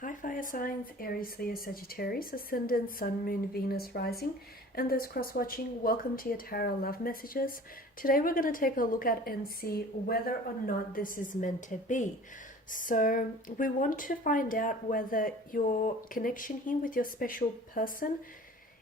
Hi fire signs, Aries, Leo, Sagittarius, Ascendant, Sun, Moon, Venus, Rising, and those cross-watching, welcome to your tarot love messages. Today we're going to take a look at and see whether or not this is meant to be. So we want to find out whether your connection here with your special person,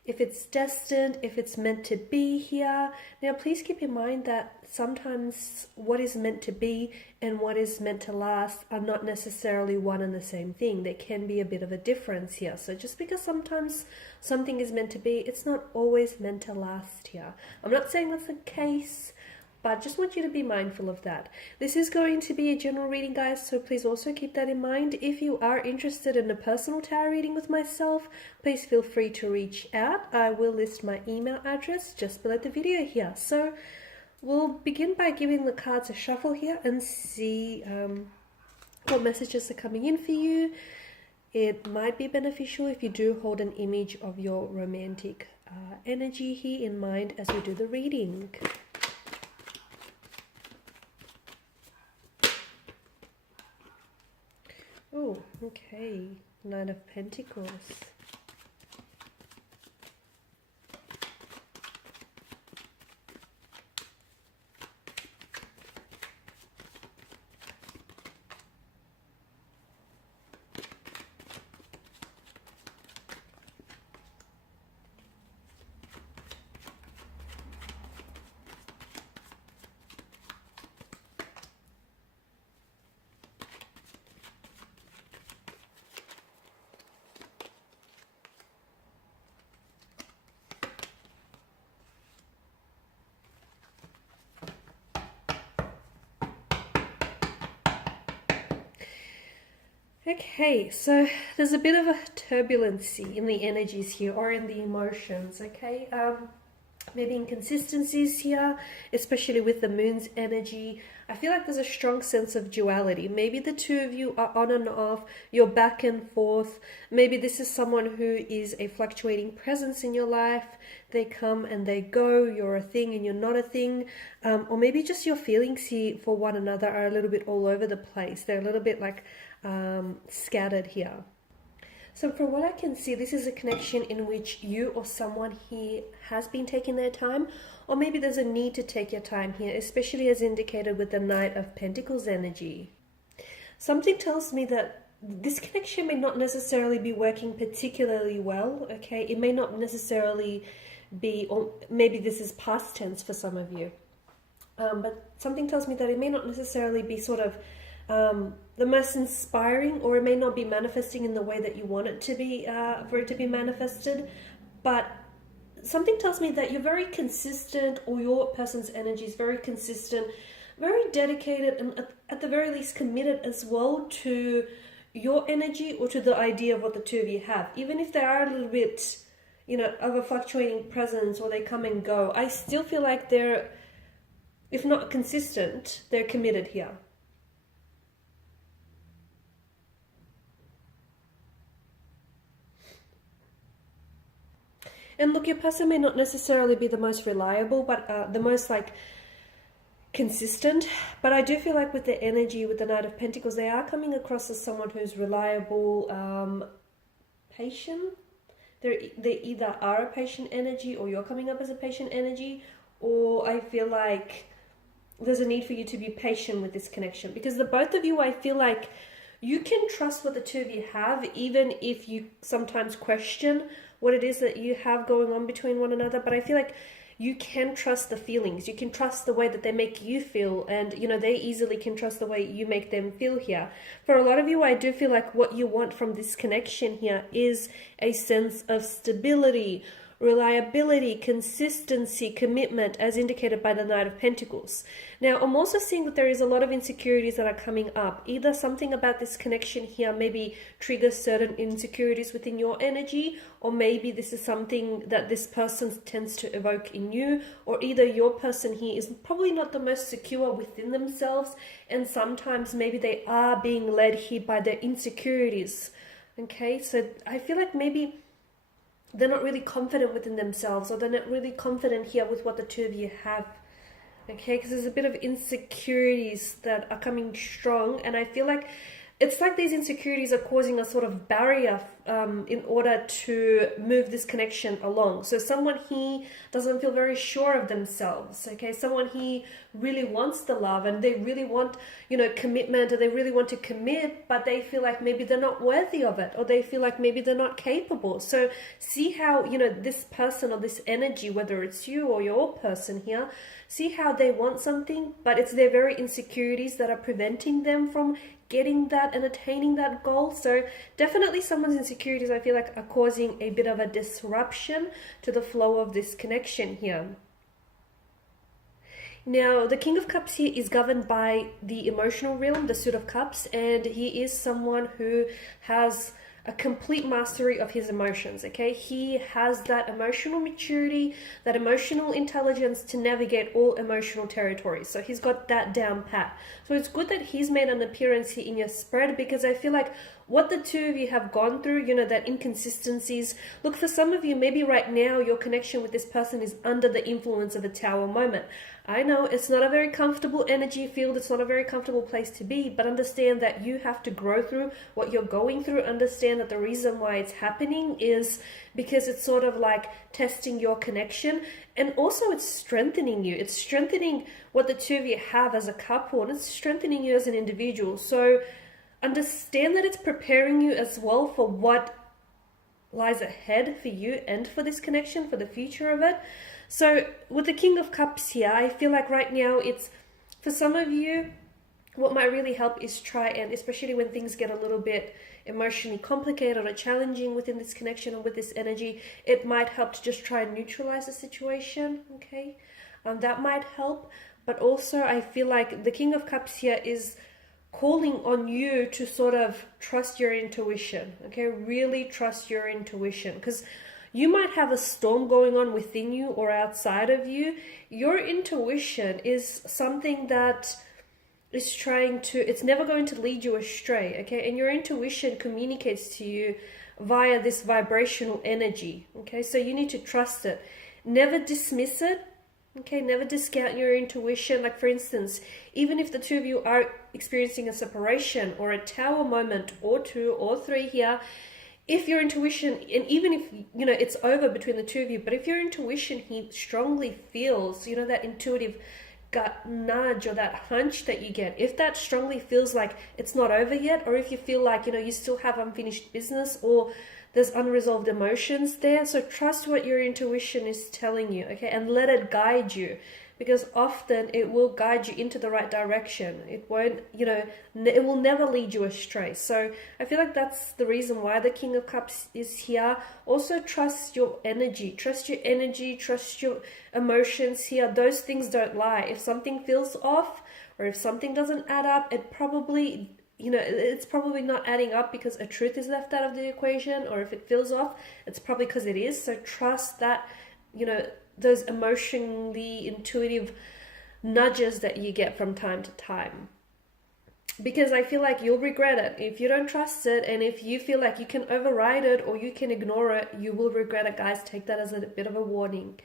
if it's destined, if it's meant to be here. Now, please keep in mind that sometimes what is meant to be and what is meant to last are not necessarily one and the same thing. There can be a bit of a difference here. So just because sometimes something is meant to be, it's not always meant to last here. I'm not saying that's the case, but just want you to be mindful of that. This is going to be a general reading, guys, so please also keep that in mind. If you are interested in a personal tarot reading with myself, please feel free to reach out. I will list my email address just below the video here. So we'll begin by giving the cards a shuffle here and see what messages are coming in for you. It might be beneficial if you do hold an image of your romantic energy here in mind as we do the reading. Oh, okay. Nine of Pentacles. Okay, so there's a bit of a turbulency in the energies here or in the emotions, okay? Maybe inconsistencies here, especially with the moon's energy. I feel like there's a strong sense of duality. Maybe the two of you are on and off, you're back and forth. Maybe this is someone who is a fluctuating presence in your life. They come and they go, you're a thing and you're not a thing. Or maybe just your feelings here for one another are a little bit all over the place. They're a little bit like scattered here. So from what I can see, this is a connection in which you or someone here has been taking their time, or maybe there's a need to take your time here, especially as indicated with the Knight of Pentacles energy. Something tells me that this connection may not necessarily be working particularly well, okay? It may not necessarily be, or maybe this is past tense for some of you, but something tells me that it may not necessarily be sort of the most inspiring, or it may not be manifesting in the way that you want it to be, for it to be manifested. But something tells me that you're very consistent, or your person's energy is very consistent, very dedicated, and at the very least committed as well to your energy or to the idea of what the two of you have. Even if they are a little bit, you know, of a fluctuating presence, or they come and go, I still feel like they're, if not consistent, they're committed here. And look, your person may not necessarily be the most reliable, but the most like consistent. But I do feel like with the energy, with the Knight of Pentacles, they are coming across as someone who's reliable, patient. They either are a patient energy, or you're coming up as a patient energy, or I feel like there's a need for you to be patient with this connection. Because the both of you, I feel like you can trust what the two of you have, even if you sometimes question what it is that you have going on between one another. But I feel like you can trust the feelings. You can trust the way that they make you feel. And, you know, they easily can trust the way you make them feel here. For a lot of you, I do feel like what you want from this connection here is a sense of stability, reliability, consistency, commitment, as indicated by the Knight of Pentacles. Now, I'm also seeing that there is a lot of insecurities that are coming up. Either something about this connection here maybe triggers certain insecurities within your energy, or maybe this is something that this person tends to evoke in you, or either your person here is probably not the most secure within themselves, and sometimes maybe they are being led here by their insecurities. Okay, so I feel like maybe they're not really confident within themselves, or they're not really confident here with what the two of you have. Okay, because there's a bit of insecurities that are coming strong, and I feel like it's like these insecurities are causing a sort of barrier in order to move this connection along. So someone here doesn't feel very sure of themselves, okay? Someone here really wants the love and they really want, you know, commitment, or they really want to commit, but they feel like maybe they're not worthy of it, or they feel like maybe they're not capable. So see how, you know, this person or this energy, whether it's you or your person here, see how they want something, but it's their very insecurities that are preventing them from getting that and attaining that goal. So definitely someone's insecurities, I feel like, are causing a bit of a disruption to the flow of this connection here. Now, the King of Cups here is governed by the emotional realm, the Suit of Cups, and he is someone who has a complete mastery of his emotions, okay? He has that emotional maturity, that emotional intelligence to navigate all emotional territories. So he's got that down pat. So it's good that he's made an appearance here in your spread, because I feel like what the two of you have gone through, you know, that inconsistencies. Look, for some of you, maybe right now your connection with this person is under the influence of a Tower moment. I know it's not a very comfortable energy field, it's not a very comfortable place to be, but understand that you have to grow through what you're going through. Understand that the reason why it's happening is because it's sort of like testing your connection, and also it's strengthening you. It's strengthening what the two of you have as a couple, and it's strengthening you as an individual. So understand that it's preparing you as well for what lies ahead for you and for this connection, for the future of it. So with the King of Cups here, I feel like right now it's, for some of you, what might really help is try and, especially when things get a little bit emotionally complicated or challenging within this connection or with this energy, it might help to just try and neutralize the situation, okay? That might help. But also I feel like the King of Cups here is calling on you to sort of trust your intuition, okay? Really trust your intuition, because you might have a storm going on within you or outside of you. Your intuition is something that is trying to, it's never going to lead you astray, okay? And your intuition communicates to you via this vibrational energy, okay? So you need to trust it. Never dismiss it, okay? Never discount your intuition. Like, for instance, even if the two of you are experiencing a separation or a Tower moment or two or three here, if your intuition, and even if, you know, it's over between the two of you, but if your intuition, he strongly feels, you know, that intuitive gut nudge or that hunch that you get, if that strongly feels like it's not over yet, or if you feel like, you know, you still have unfinished business or there's unresolved emotions there, so trust what your intuition is telling you, okay, and let it guide you, because often it will guide you into the right direction. It won't, you know, it will never lead you astray. So I feel like that's the reason why the King of Cups is here. Also trust your energy, trust your emotions here. Those things don't lie. If something feels off, or if something doesn't add up, it probably, you know, it's probably not adding up because a truth is left out of the equation, or if it feels off, it's probably because it is. So trust that, you know, those emotionally intuitive nudges that you get from time to time, because I feel like you'll regret it if you don't trust it. And if you feel like you can override it or you can ignore it, you will regret it, guys. Take that as a bit of a warning.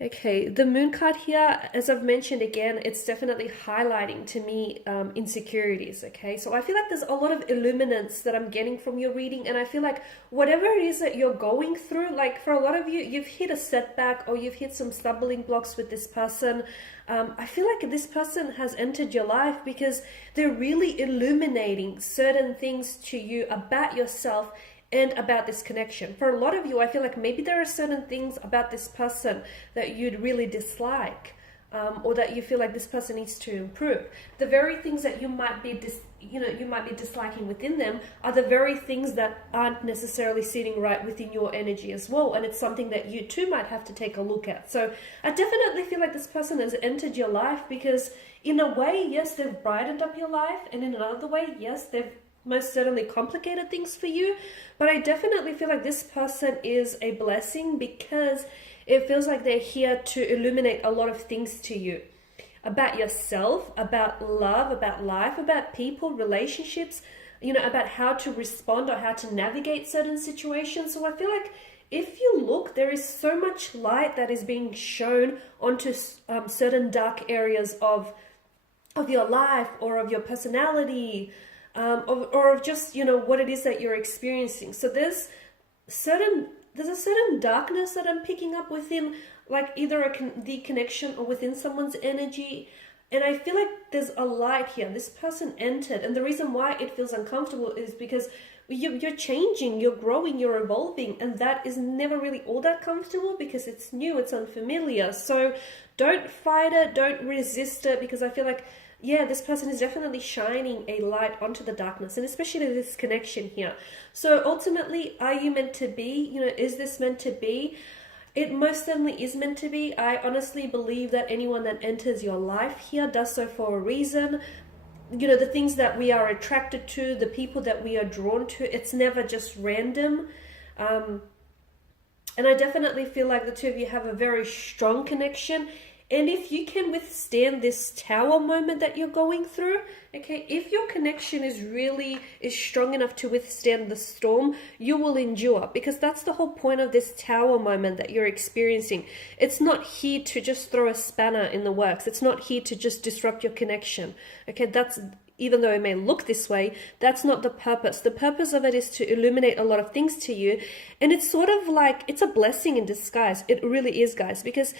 Okay, the Moon card here, as I've mentioned again, it's definitely highlighting to me insecurities, okay? So I feel like there's a lot of illuminance that I'm getting from your reading, and I feel like whatever it is that you're going through, like for a lot of you, you've hit a setback or you've hit some stumbling blocks with this person. I feel like this person has entered your life because they're really illuminating certain things to you about yourself and about this connection. For a lot of you, I feel like maybe there are certain things about this person that you'd really dislike, or that you feel like this person needs to improve. The very things that you might be disliking within them are the very things that aren't necessarily sitting right within your energy as well, and it's something that you too might have to take a look at. So I definitely feel like this person has entered your life because, in a way, yes, they've brightened up your life, and in another way, yes, they've most certainly complicated things for you. But I definitely feel like this person is a blessing because it feels like they're here to illuminate a lot of things to you about yourself, about love, about life, about people, relationships, you know, about how to respond or how to navigate certain situations. So I feel like if you look, there is so much light that is being shown onto certain dark areas of your life or of your personality, or of just, you know, what it is that you're experiencing. So there's a certain darkness that I'm picking up within, like either the connection or within someone's energy. And I feel like there's a light here. This person entered, and the reason why it feels uncomfortable is because you're changing, you're growing, you're evolving, and that is never really all that comfortable because it's new, it's unfamiliar. So don't fight it, don't resist it, because I feel like, yeah, this person is definitely shining a light onto the darkness, and especially this connection here. So ultimately, are you meant to be? You know, is this meant to be? It most certainly is meant to be. I honestly believe that anyone that enters your life here does so for a reason. You know, the things that we are attracted to, the people that we are drawn to, it's never just random. And I definitely feel like the two of you have a very strong connection. And if you can withstand this tower moment that you're going through, okay, if your connection is strong enough to withstand the storm, you will endure, because that's the whole point of this tower moment that you're experiencing. It's not here to just throw a spanner in the works. It's not here to just disrupt your connection. Okay, even though it may look this way, that's not the purpose. The purpose of it is to illuminate a lot of things to you. And it's sort of like, it's a blessing in disguise. It really is, guys, because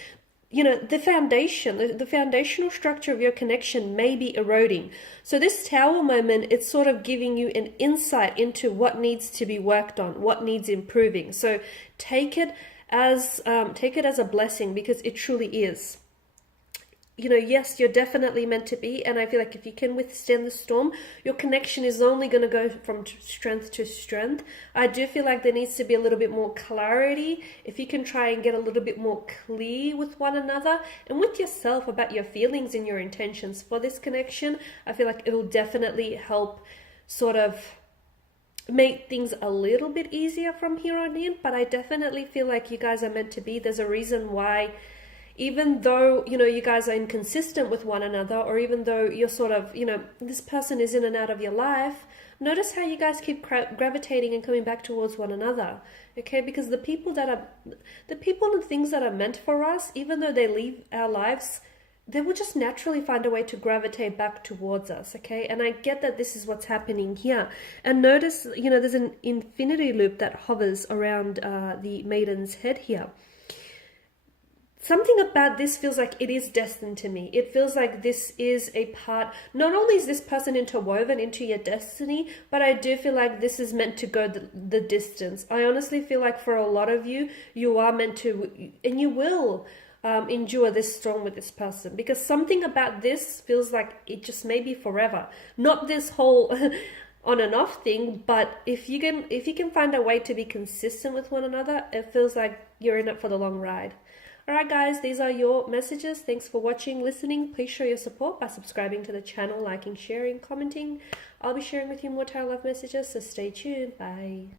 you know, the foundational structure of your connection may be eroding. So this tower moment, it's sort of giving you an insight into what needs to be worked on, what needs improving. So take it as a blessing, because it truly is. You know, yes, you're definitely meant to be, and I feel like if you can withstand the storm, your connection is only going to go from strength to strength. I do feel like there needs to be a little bit more clarity. If you can try and get a little bit more clear with one another and with yourself about your feelings and your intentions for this connection, I feel like it'll definitely help sort of make things a little bit easier from here on in. But I definitely feel like you guys are meant to be. There's a reason why, even though, you know, you guys are inconsistent with one another, or even though you're sort of, you know, this person is in and out of your life, notice how you guys keep gravitating and coming back towards one another, okay? Because the people and things that are meant for us, even though they leave our lives, they will just naturally find a way to gravitate back towards us, okay? And I get that this is what's happening here. And notice, you know, there's an infinity loop that hovers around the maiden's head here. Something about this feels like it is destined to me. It feels like this is a part, not only is this person interwoven into your destiny, but I do feel like this is meant to go the distance. I honestly feel like for a lot of you, you are meant to, and you will endure this storm with this person, because something about this feels like it just may be forever. Not this whole on and off thing, but if you can find a way to be consistent with one another, it feels like you're in it for the long ride. Alright guys, these are your messages. Thanks for watching, listening. Please show your support by subscribing to the channel, liking, sharing, commenting. I'll be sharing with you more tarot love messages, so stay tuned. Bye.